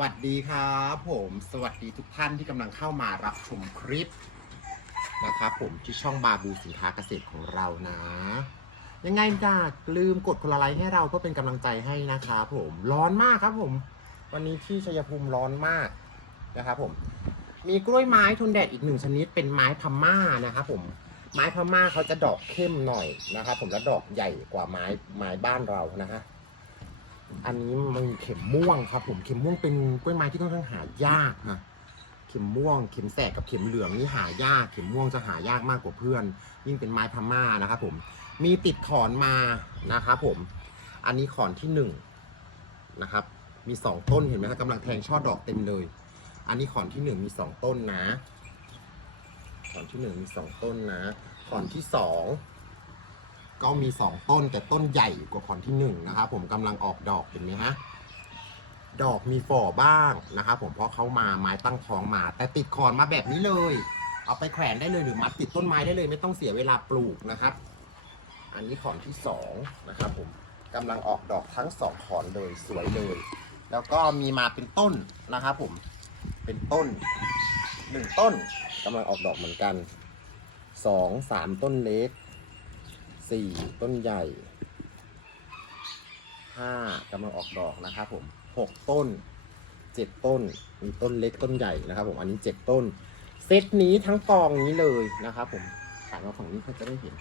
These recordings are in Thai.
วัสดีครับผมสวัสดีทุกท่านที่กำลังเข้ามารับชมคลิปนะครับผมที่ช่องบาบูสินค้าเกษตรของเรานะ ยังไงจ้าลืมกดคนละไลค์ให้เราเพื่อเป็นกำลังใจให้นะครับผมร้อนมากครับผม วันนี้ที่ชัยภูมิร้อนมากนะครับผม มีกล้วยไม้ทนแดดอีกหนึ่งชนิดเป็นไม้พม่านะครับผมไม้พม่าเขาจะดอกเข้มหน่อยนะครับผมแล้วดอกใหญ่กว่าไม้ไม้บ้านเรานะฮะ อันนี้มันเข็มม่วงครับ ผมเข็มม่วงเป็นกล้วยไม้ที่ค่อนข้างหายากนะเข็มม่วง เข็มแสกกับเข็มเหลืองนี่หายาก เข็มม่วงจะหายากมากกว่าเพื่อน ยิ่งเป็นไม้พม่านะครับผม มีติดขอนมานะครับผม อันนี้ขอนที่หนึ่งนะครับ มีสองต้นเห็นไหมครับกำลังแทงช่อดอกเต็มเลย อันนี้ขอนที่หนึ่งมีสองต้นนะ ขอนที่หนึ่งมีสองต้นนะ ขอนที่สอง ก็มีสองต้นแต่ต้นใหญ่กว่าขอนที่หนึ่งนะครับผมกำลังออกดอกเห็นไหมฮะดอกมีฝ่อบ้างนะครับผมเพราะเขามาไม้ตั้งท้องมา แต่ติดขอนมาแบบนี้เลย เอาไปแขวนได้เลยหรือมัดติดต้นไม้ได้เลย ไม่ต้องเสียเวลาปลูกนะครับ อันนี้ขอนที่สองนะครับผมกำลังออกดอกทั้งสองขอนเลยสวยเลย แล้วก็มีมาเป็นต้นนะครับผมเป็นต้นหนึ่งต้นกำลังออกดอกเหมือนกันสองสามต้นเล็ก สี่ต้นใหญ่ห้ากำลังออกดอกนะครับผมหกต้นเจ็ดต้น มีต้นเล็กต้นใหญ่นะครับ ผมอันนี้เจ็ดต้น เซตนี้ทั้งกองนี้เลยนะครับ ผมถ่ายมาฝั่งนี้เขาจะได้เห็น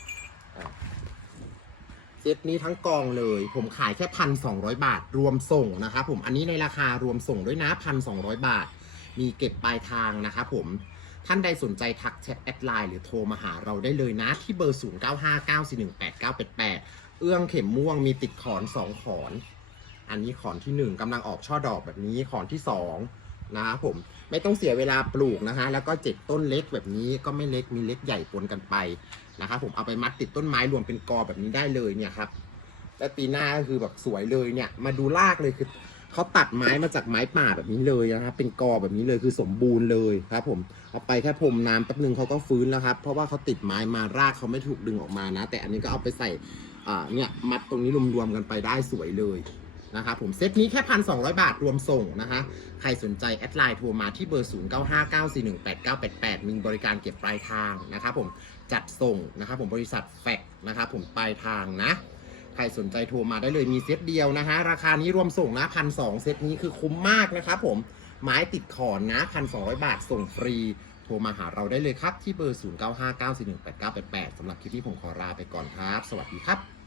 เซตนี้ทั้งกองเลย ผมขายแค่พันสองบาทรวมส่งนะครับผมอันนี้ในราคารวมส่งด้วยนะพันสองบาท มีเก็บปลายทางนะครับผม ท่านใดสนใจทักแชทแอดไลน์หรือโทรมาหาเราได้เลยนะ ที่เบอร์ 0959418988 เอื้องเข็มม่วงมีติดขอน 2 ขอน อันนี้ขอนที่ 1กำลังออกช่อดอกแบบนี้ขอนที่ 2 นะครับผมไม่ต้องเสียเวลาปลูกนะฮะแล้วก็เจ็ดต้นเล็กแบบนี้ก็ไม่เล็กมีเล็กใหญ่ปนกันไปนะครับผมเอาไปมัดติดต้นไม้รวมเป็นกอแบบนี้ได้เลยเนี่ยครับและปีหน้าก็คือแบบสวยเลยเนี่ยมาดูรากเลยคือ เขาตัดไม้มาจากไม้ป่าแบบนี้เลยนะครับ เป็นกอแบบนี้เลยคือสมบูรณ์เลยครับ ผมเอาไปแค่พรมน้ำแป๊บนึงเขาก็ฟื้นแล้วครับ เพราะว่าเขาติดไม้มารากเขาไม่ถูกดึงออกมานะ แต่อันนี้ก็เอาไปใส่เนี่ยมัดตรงนี้รวมๆกันไปได้สวยเลยนะครับผมเซตนี้แค่พันสองบาทรวมส่งนะคะใครสนใจแอดไลน์โทรมาที่เบอร์ 0 9 5 9 4 1 8 9 8 8 มีบริการเก็บปลายทางนะครับผมจัดส่งนะครับผมบริษัทแฟกนะครับผมปลายทางนะ ใครสนใจโทรมาได้เลยมีเซตเดียวนะฮะ ราคานี้รวมส่งนะพันสองเซตนี้คือคุ้มมากนะครับผม ไม้ติดขอนนะพันสองบาทส่งฟรี โทรมาหาเราได้เลยครับที่เบอร์ 0 9 5 9 4 1 8 9 8 8สำหรับคลิปนี้ผมขอลาไปก่อนครับ สวัสดีครับ